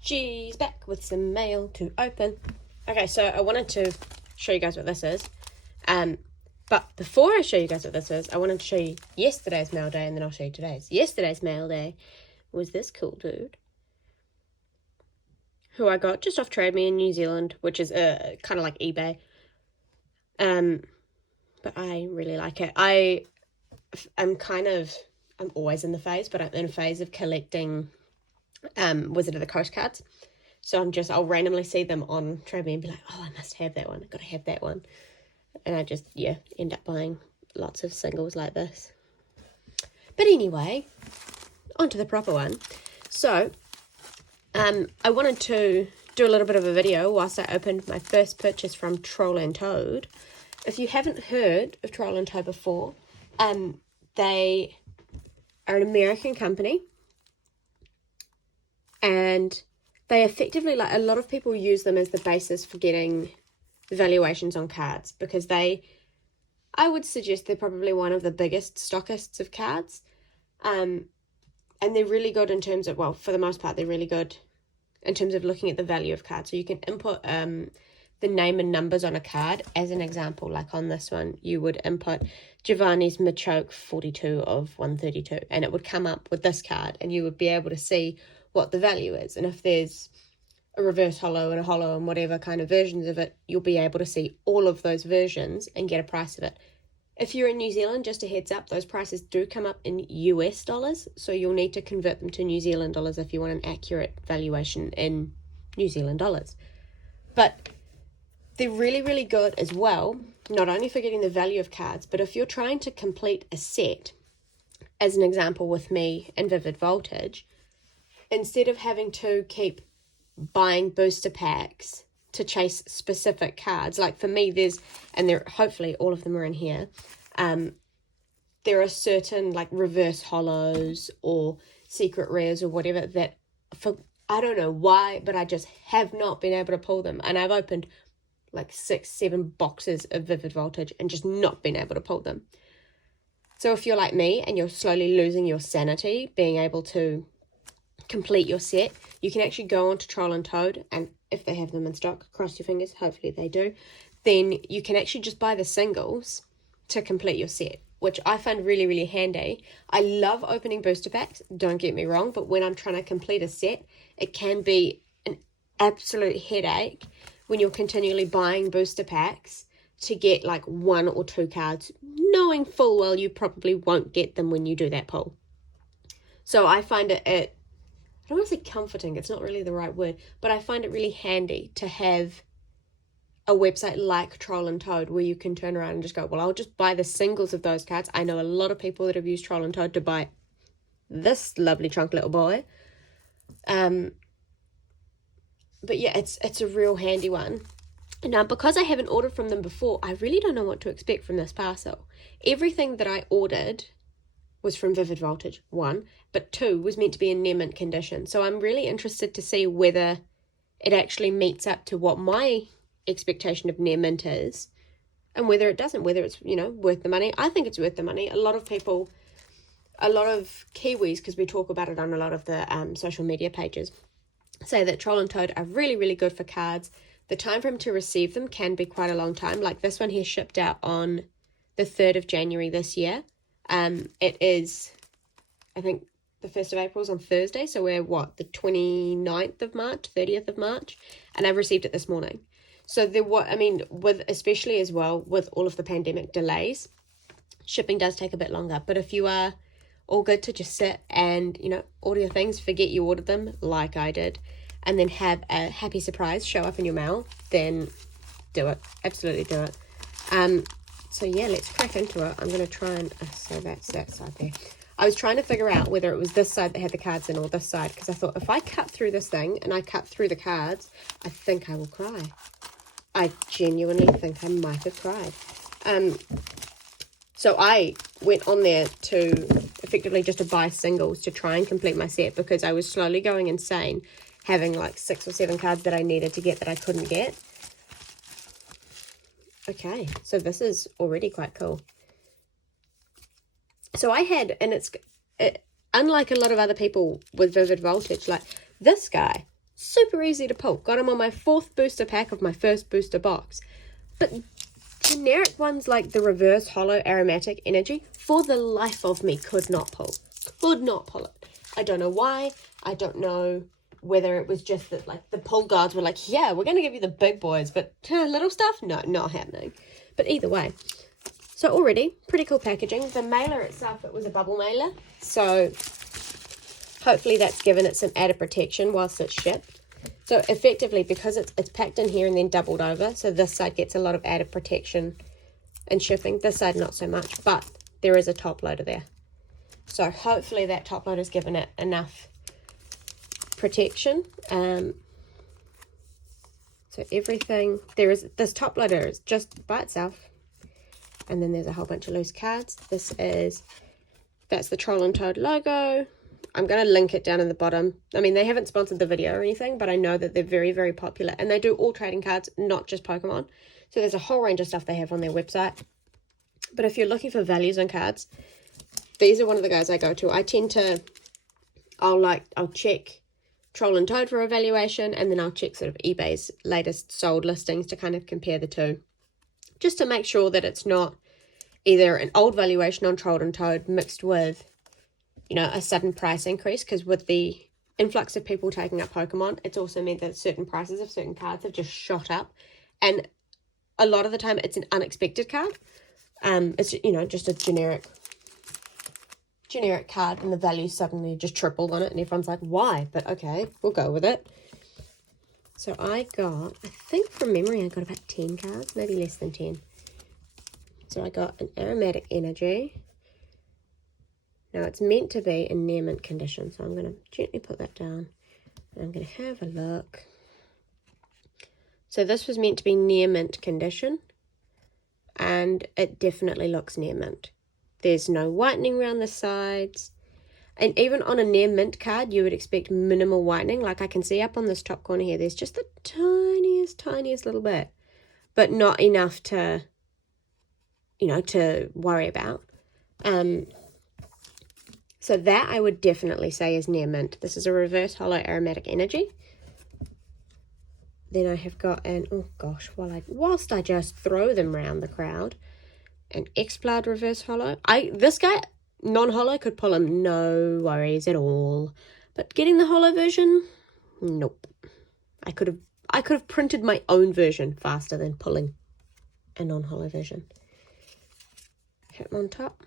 She's back with some mail to open. Okay, so I wanted to show you guys what this is. But before I show you guys what this is, I wanted to show you yesterday's mail day, and then I'll show you today's. Yesterday's mail day was this cool dude, who I got just off Trade Me in New Zealand, which is kind of like eBay. But I really like it. I'm always in the phase, but I'm in a phase of collecting Wizard of the Coast cards. So I'll randomly see them on Trade Me and be like, oh, I must have that one. I've got to have that one. And I just, end up buying lots of singles like this. But anyway, on to the proper one. So, I wanted to do a little bit of a video whilst I opened my first purchase from Troll and Toad. If you haven't heard of Troll and Toad before, they are an American company. And they effectively, like, a lot of people use them as the basis for getting valuations on cards, because I would suggest they're probably one of the biggest stockists of cards. And they're really good in terms of, well, for the most part, they're really good in terms of looking at the value of cards. So you can input the name and numbers on a card. As an example, like on this one, you would input Giovanni's Machoke 42 of 132, and it would come up with this card, and you would be able to see what the value is. And if there's a reverse holo and a holo and whatever kind of versions of it, you'll be able to see all of those versions and get a price of it. If you're in New Zealand, just a heads up, those prices do come up in US dollars, so you'll need to convert them to New Zealand dollars if you want an accurate valuation in New Zealand dollars. But they're really, really good as well, not only for getting the value of cards, but if you're trying to complete a set, as an example with me and Vivid Voltage, instead of having to keep buying booster packs to chase specific cards, like for me, hopefully all of them are in here, there are certain like reverse holos or secret rares or whatever that, for I don't know why, but I just have not been able to pull them. And I've opened like 6-7 boxes of Vivid Voltage and just not been able to pull them. So if you're like me and you're slowly losing your sanity being able to complete your set, you can actually go on to Troll and Toad, and if they have them in stock, cross your fingers, hopefully they do, then you can actually just buy the singles to complete your set, which I find really, really handy. I love opening booster packs, don't get me wrong, but when I'm trying to complete a set, it can be an absolute headache when you're continually buying booster packs to get like 1 or 2 cards, knowing full well you probably won't get them when you do that pull. So I find it I don't want to say comforting, it's not really the right word, but I find it really handy to have a website like Troll and Toad where you can turn around and just go, well, I'll just buy the singles of those cards. I know a lot of people that have used Troll and Toad to buy this lovely chunk little boy. But yeah, it's a real handy one. Now, because I haven't ordered from them before, I really don't know what to expect from this parcel. Everything that I ordered was from Vivid Voltage, 1, but 2 was meant to be in near mint condition. So I'm really interested to see whether it actually meets up to what my expectation of near mint is, and whether it doesn't, whether it's, worth the money. I think it's worth the money. A lot of Kiwis, because we talk about it on a lot of the social media pages, say that Troll and Toad are really, really good for cards. The time frame to receive them can be quite a long time. Like this one here shipped out on the 3rd of January this year. It is, I think, the 1st of April is on Thursday, so we're, the 29th of March, 30th of March, and I've received it this morning. So especially as well with all of the pandemic delays, shipping does take a bit longer, but if you are all good to just sit and, order your things, forget you ordered them, like I did, and then have a happy surprise show up in your mail, then do it. Absolutely do it. So yeah, let's crack into it. I'm going to try and, so that's that side there. I was trying to figure out whether it was this side that had the cards in or this side, because I thought if I cut through this thing and I cut through the cards, I think I will cry. I genuinely think I might have cried. So I went on there to effectively just to buy singles to try and complete my set, because I was slowly going insane, having like 6 or 7 cards that I needed to get that I couldn't get. Okay, so this is already quite cool. So I had, and unlike a lot of other people with Vivid Voltage, like this guy, Super easy to pull. Got them on my 4th booster pack of my first booster box. But generic ones like the Reverse Holo Aromatic Energy, for the life of me, could not pull. Could not pull it. I don't know why. I don't know whether it was just that, like, the pull guards were like, yeah, we're going to give you the big boys, but little stuff? No, not happening. But either way. So already, pretty cool packaging. The mailer itself, it was a bubble mailer. So hopefully that's given it some added protection whilst it's shipped. So effectively, because it's packed in here and then doubled over, so this side gets a lot of added protection in shipping. This side not so much, but there is a top loader there. So hopefully that top loader has given it enough protection. So everything, this top loader is just by itself. And then there's a whole bunch of loose cards. That's the Troll and Toad logo. I'm going to link it down in the bottom. I mean, they haven't sponsored the video or anything, but I know that they're very, very popular. And they do all trading cards, not just Pokemon. So there's a whole range of stuff they have on their website. But if you're looking for values on cards, these are one of the guys I go to. I'll check Troll and Toad for evaluation, and then I'll check sort of eBay's latest sold listings to kind of compare the two. Just to make sure that it's not either an old valuation on Troll and Toad mixed with, you know, a sudden price increase, because with the influx of people taking up Pokemon, it's also meant that certain prices of certain cards have just shot up. And a lot of the time it's an unexpected card. It's, you know, just a generic card, and the value suddenly just tripled on it, and everyone's like, why? But okay, we'll go with it. So I think from memory, I got about 10 cards, maybe less than 10. So I got an Aromatic Energy. Now it's meant to be in near mint condition, so I'm going to gently put that down. And I'm going to have a look. So this was meant to be near mint condition, and it definitely looks near mint. There's no whitening around the sides. And even on a near mint card, you would expect minimal whitening. Like I can see up on this top corner here, there's just the tiniest little bit. But not enough to, you know, to worry about. So that I would definitely say is near mint. This is a Reverse Holo Aromatic Energy. Then I have got an, oh gosh, whilst I just throw them around the crowd, an Exploud Reverse Holo. This guy, non-holo, could pull him, no worries at all. But getting the holo version, nope. I could have printed my own version faster than pulling a non-holo version. Hitmon top.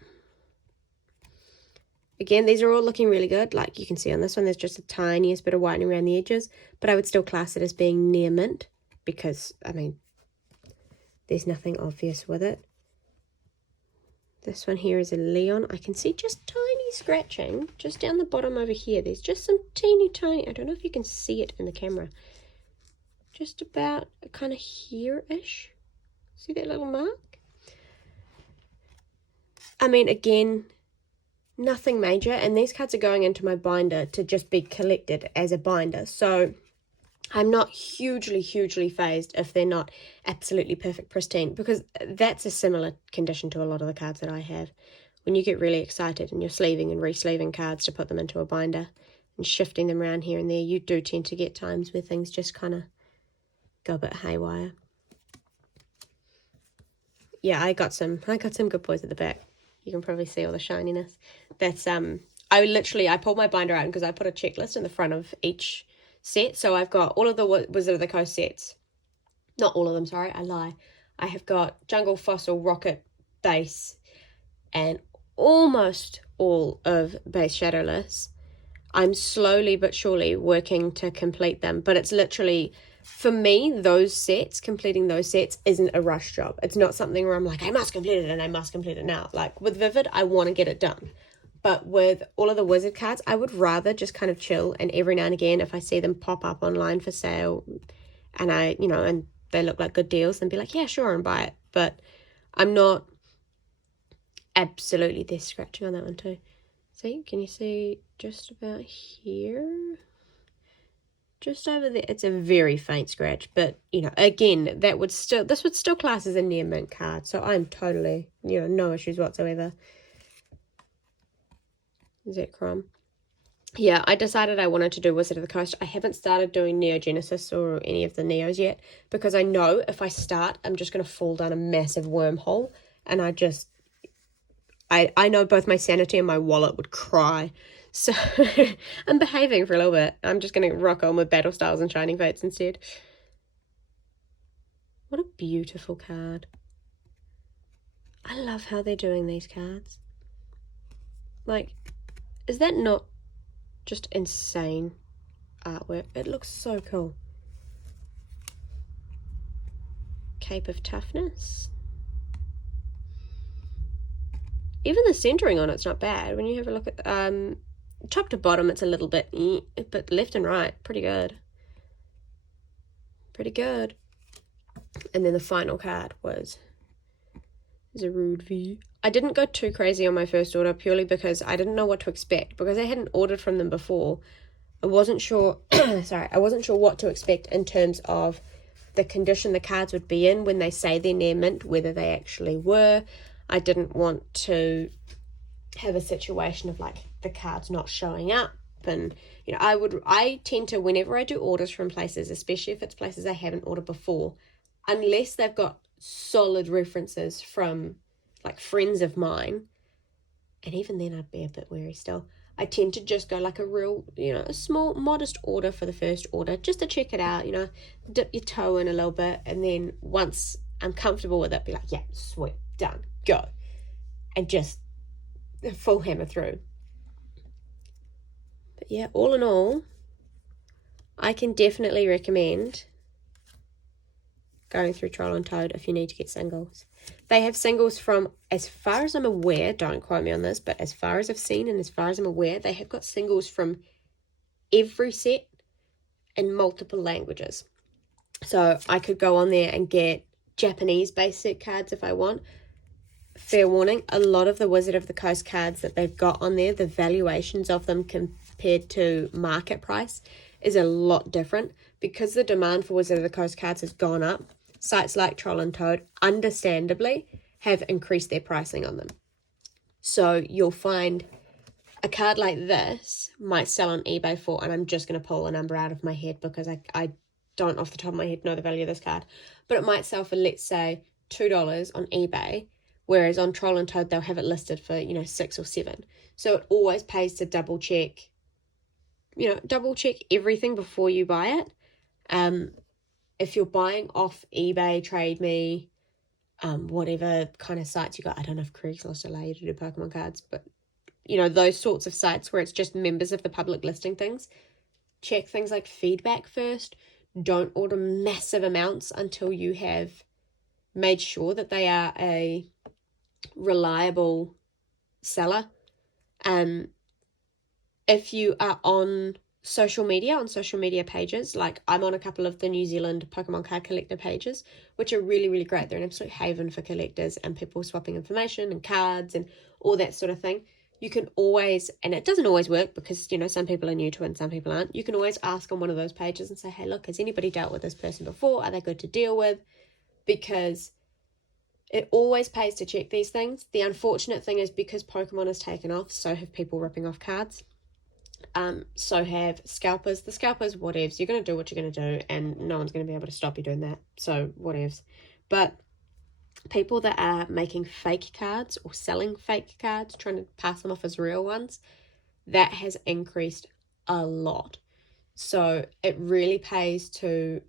Again, these are all looking really good. Like you can see on this one, there's just the tiniest bit of whitening around the edges, but I would still class it as being near mint because, I mean, there's nothing obvious with it. This one here is a Leon. I can see just tiny scratching just down the bottom over here. There's just some tiny, I don't know if you can see it in the camera. Just about kind of here-ish. See that little mark? I mean, again, nothing major. And these cards are going into my binder to just be collected as a binder. So I'm not hugely phased if they're not absolutely perfect pristine, because that's a similar condition to a lot of the cards that I have. When you get really excited and you're sleeving and re-sleeving cards to put them into a binder and shifting them around here and there, you do tend to get times where things just kind of go a bit haywire. Yeah, I got some good boys at the back. You can probably see all the shininess. That's I pulled my binder out because I put a checklist in the front of each set. So I've got all of the Wizard of the Coast sets. Not all of them, sorry, I lie. I have got Jungle, Fossil, Rocket, Base, and almost all of Base Shadowless. I'm slowly but surely working to complete them, but it's literally, for me, completing those sets isn't a rush job. It's not something where I'm like, I must complete it and I must complete it now. Like with Vivid, I want to get it done. But with all of the Wizard cards, I would rather just kind of chill, and every now and again, if I see them pop up online for sale and and they look like good deals, then be like, yeah, sure, and buy it. But I'm not absolutely, there's scratching on that one too. See, can you see just about here? Just over there. It's a very faint scratch, but, again, this would still class as a near mint card. So I'm totally, no issues whatsoever. Zekrom. yeah, I decided I wanted to do Wizard of the Coast. I haven't started doing Neo Genesis or any of the Neos yet because I know if I start, I'm just going to fall down a massive wormhole, and I know both my sanity and my wallet would cry. So I'm behaving for a little bit. I'm just going to rock on with Battle Styles and Shining Fates instead. What a beautiful card. I love how they're doing these cards. Like, is that not just insane artwork? It looks so cool. Cape of Toughness. Even the centering on it's not bad. When you have a look at top to bottom, it's a little bit, but left and right, pretty good. Pretty good. And then the final card was Zarude V. I didn't go too crazy on my first order purely because I didn't know what to expect, because I hadn't ordered from them before. I wasn't sure I wasn't sure what to expect in terms of the condition the cards would be in when they say they're near mint, whether they actually were. I didn't want to have a situation of like the cards not showing up, and you know, I tend to, whenever I do orders from places, especially if it's places I haven't ordered before, unless they've got solid references from like friends of mine, and even then I'd be a bit wary still, I tend to just go like a real, you know, a small modest order for the first order just to check it out, you know, dip your toe in a little bit, and then once I'm comfortable with it, be like, yeah, sweet, done, go, and just full hammer through. But yeah, all in all, I can definitely recommend going through Troll and Toad if you need to get singles. They have singles from, as far as I'm aware, don't quote me on this, but as far as I've seen and as far as I'm aware, they have got singles from every set in multiple languages. So I could go on there and get Japanese base set cards if I want. Fair warning, a lot of the Wizard of the Coast cards that they've got on there, the valuations of them compared to market price is a lot different. Because the demand for Wizard of the Coast cards has gone up, sites like Troll and Toad, understandably, have increased their pricing on them. So you'll find a card like this might sell on eBay for, and I'm just going to pull a number out of my head because I don't off the top of my head know the value of this card, but it might sell for, let's say, $2 on eBay, whereas on Troll and Toad they'll have it listed for, you know, 6 or 7. So it always pays to double check everything before you buy it. If you're buying off eBay, Trade Me, whatever kind of sites you got, I don't know if Craigslist allow you to do Pokemon cards, but you know, those sorts of sites where it's just members of the public listing things, check things like feedback first. Don't order massive amounts until you have made sure that they are a reliable seller. If you are on social media pages, like I'm on a couple of the New Zealand Pokemon card collector pages, which are really, really great. They're an absolute haven for collectors and people swapping information and cards and all that sort of thing. You can always, and it doesn't always work because, you know, some people are new to it and some people aren't. You can always ask on one of those pages and say, hey, look, has anybody dealt with this person before? Are they good to deal with? Because it always pays to check these things. The unfortunate thing is, because Pokemon has taken off, so have people ripping off cards. So have scalpers. The scalpers, whatevs. You're going to do what you're going to do, and no one's going to be able to stop you doing that. So whatevs. But people that are making fake cards or selling fake cards, trying to pass them off as real ones, that has increased a lot. So it really pays to,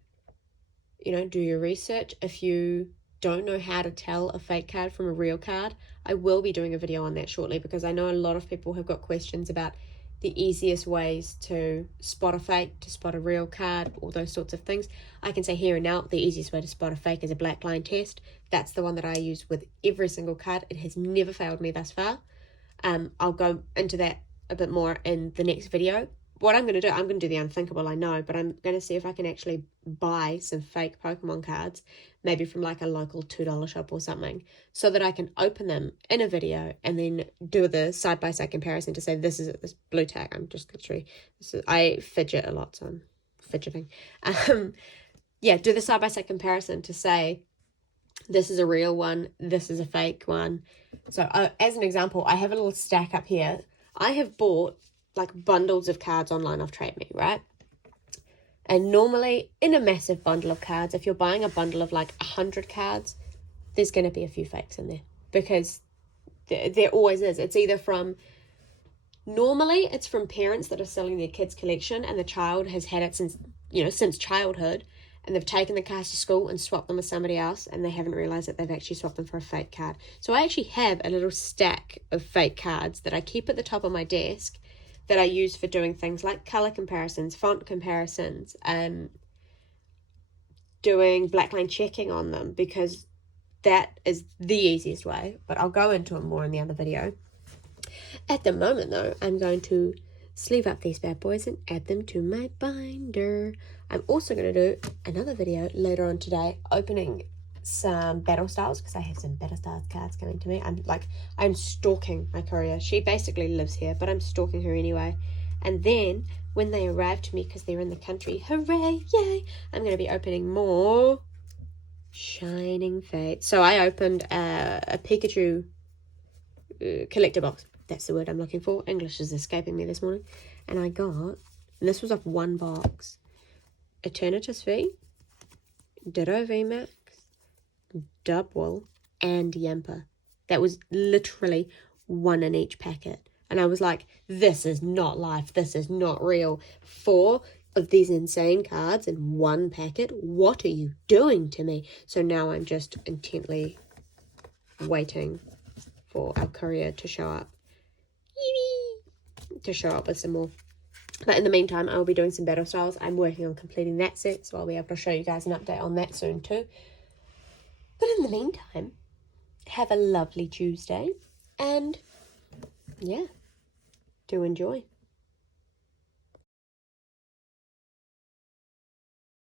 you know, do your research. If you don't know how to tell a fake card from a real card, I will be doing a video on that shortly, because I know a lot of people have got questions about the easiest ways to spot a fake, to spot a real card, all those sorts of things. I can say here and now, the easiest way to spot a fake is a black line test. That's the one that I use with every single card. It has never failed me thus far. I'll go into that a bit more in the next video. What I'm going to do, I'm going to do the unthinkable, I know, but I'm going to see if I can actually buy some fake Pokemon cards, maybe from like a local $2 shop or something, so that I can open them in a video and then do the side-by-side comparison to say, this is this blue tag. I'm just literally, I fidget a lot, so I'm fidgeting. Yeah, do the side-by-side comparison to say, this is a real one, this is a fake one. So as an example, I have a little stack up here. I have bought like bundles of cards online off Trade Me, right? And normally in a massive bundle of cards, if you're buying a bundle of like 100 cards, there's going to be a few fakes in there, because there always is. It's either from, normally it's from parents that are selling their kids' collection, and the child has had it since childhood, and they've taken the cards to school and swapped them with somebody else, and they haven't realised that they've actually swapped them for a fake card. So I actually have a little stack of fake cards that I keep at the top of my desk that I use for doing things like colour comparisons, font comparisons, doing blackline checking on them, because that is the easiest way, but I'll go into it more in the other video. At the moment, though, I'm going to sleeve up these bad boys and add them to my binder. I'm also going to do another video later on today, opening some Battle Styles, because I have some Battle Styles cards coming to me. I'm stalking my courier. She basically lives here, but I'm stalking her anyway. And then when they arrive to me, because they're in the country, hooray, yay, I'm going to be opening more Shining Fate. So I opened a Pikachu collector box. That's the word I'm looking for. English is escaping me this morning. And I got, and this was off one box, Eternatus V, Ditto VMAX, Dubwool, and Yamper. That was literally one in each packet. And I was like, this is not life. This is not real. 4 of these insane cards in one packet. What are you doing to me? So now I'm just intently waiting for our courier to show up. To show up with some more. But in the meantime, I'll be doing some Battle Styles. I'm working on completing that set, so I'll be able to show you guys an update on that soon too. But in the meantime, have a lovely Tuesday, and yeah, do enjoy.